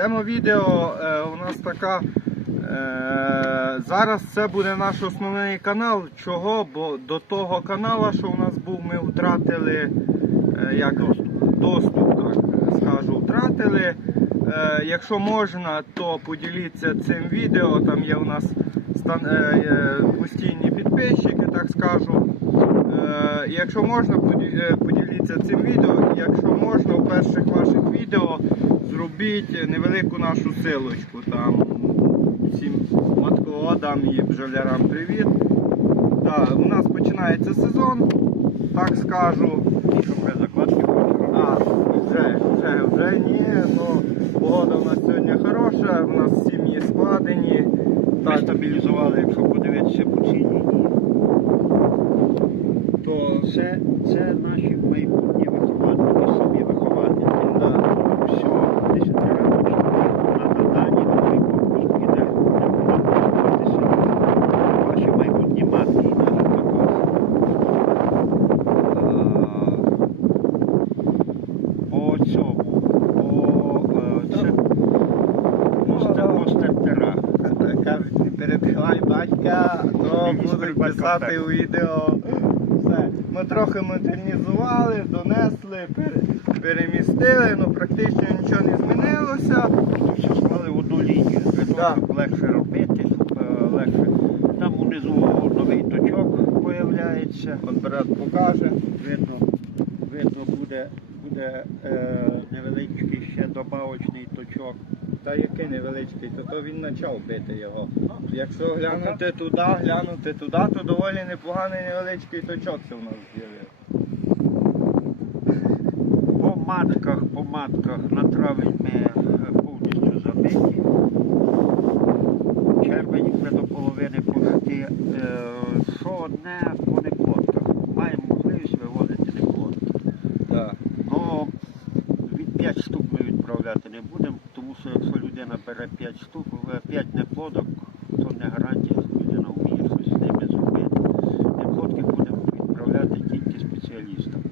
Демо відео е, у нас така. Е, зараз це буде наш основний канал. Чого? Бо до того каналу, що у нас був, ми втратили е, як доступ, так скажу, втратили. Е, якщо можна, то поділіться цим відео. Там є у нас стан, е, е, постійні підписчики, так скажу. Е, якщо можна, поді- поділіться цим відео. Якщо можна, відео зробіть невелику нашу силочку. Там всім матководам і бджолярам привіт. Так, у нас починається сезон, так скажу. Закладки А, вже, вже, вже ні, ну погода у нас сьогодні хороша, у нас сім'ї складені. Ми стабілізували, якщо подивитися по ціні. то Це, це наші майбутні вихователі, самі вихователі. да. Все, десятирічні на дані новий корпус піде. Ваші майбутні матки і навіть також. По цьому, по е, це по стер- по стартерах. Перебивай батька, то будуть писати у відео. Все. Ми трохи модернізували, донесли, пере- перемістили, ну практично нічого не змінилося. Все склали одну лінію. Да. легше робити, щоб е, легше. Там унизу новий точок появляється. От брат покаже. Видно, видно буде, буде е, невеличкий ще добавочний точок. Та який невеличкий, то, то він почав бити його. Якщо глянути туди, глянути туди, то доволі непоганий невеличкий точок це в нас з'явився. По матках, по матках на травень ми е, повністю забиті. Червень вже до половини пожити. Е, що одне по неплодках. Маємо можливість виводити неплодки. Так. Ну, від 5 штук ми відправляти не будемо, тому що якщо людина бере 5 штук, 5 неплодок, то не гарантія, що людина вміє щось з ними зробити. Неплодки будемо відправляти тільки спеціалістам.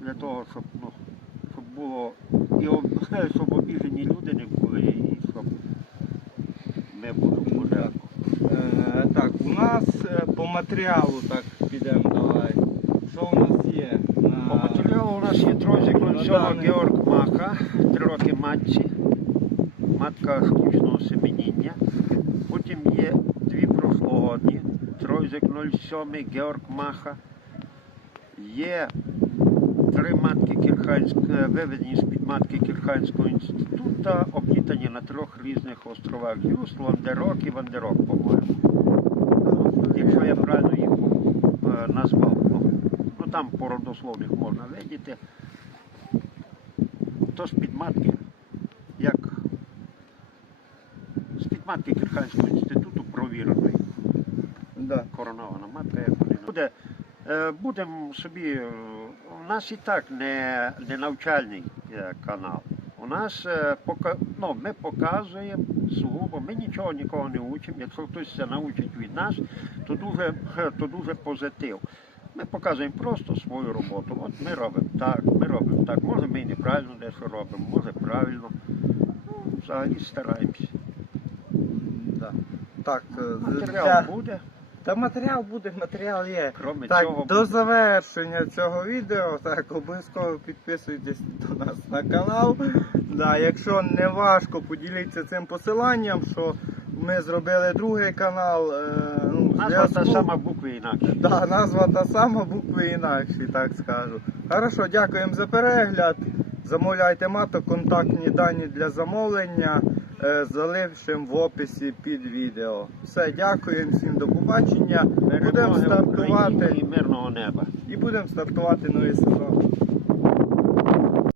Для того, щоб, ну, щоб було і об- щоб обіжені люди не були, і щоб ми були в порядку. Е, так, у нас е, по матеріалу так підемо давай. Що у нас є? На... По матеріалу у нас є трозик Ну, 07 Георг Маха, 3 роки матці, матка штучного семеніння. Потім є дві прошлогодні, трозик 07 Георг Маха. Є три матки Кірханськ- виведені з-під матки Кірханського інституту, облітані на трьох різних островах. Юст, Вандерок і Вандерок, по-моєму. Якщо я правильно їх е, назвав. Там по родословних можна видіти. То з-під як з-під матки Кірханського інституту провіреної Да. коронована матка, як вони буде. е, Будемо собі. е, У нас і так не, не навчальний е, канал. У нас ну, ми показуємо сугубо, ми нічого нікого не учимо. Якщо хтось це научить від нас, то дуже, то дуже позитив. Ми показуємо просто свою роботу. От ми робимо так, ми робимо так. Може ми і неправильно дещо робимо, може правильно. Ну, взагалі стараємося. Да. Так, е, Матеріал для- буде. Та матеріал буде, матеріал є. Кроме Так, цього, до завершення цього відео, так, обов'язково підписуйтесь до нас на канал. Да, якщо не важко, поділіться цим посиланням, що ми зробили другий канал. Е, ну, назва та сама букви інакше. Да, назва та сама, букви інакші, так скажу. Хорошо, дякуємо за перегляд. Замовляйте маток, контактні дані для замовлення. е, Залишимо в описі під відео. Все, дякуємо всім до побачення. Будемо стартувати і мирного неба. і будемо стартувати новий сезон.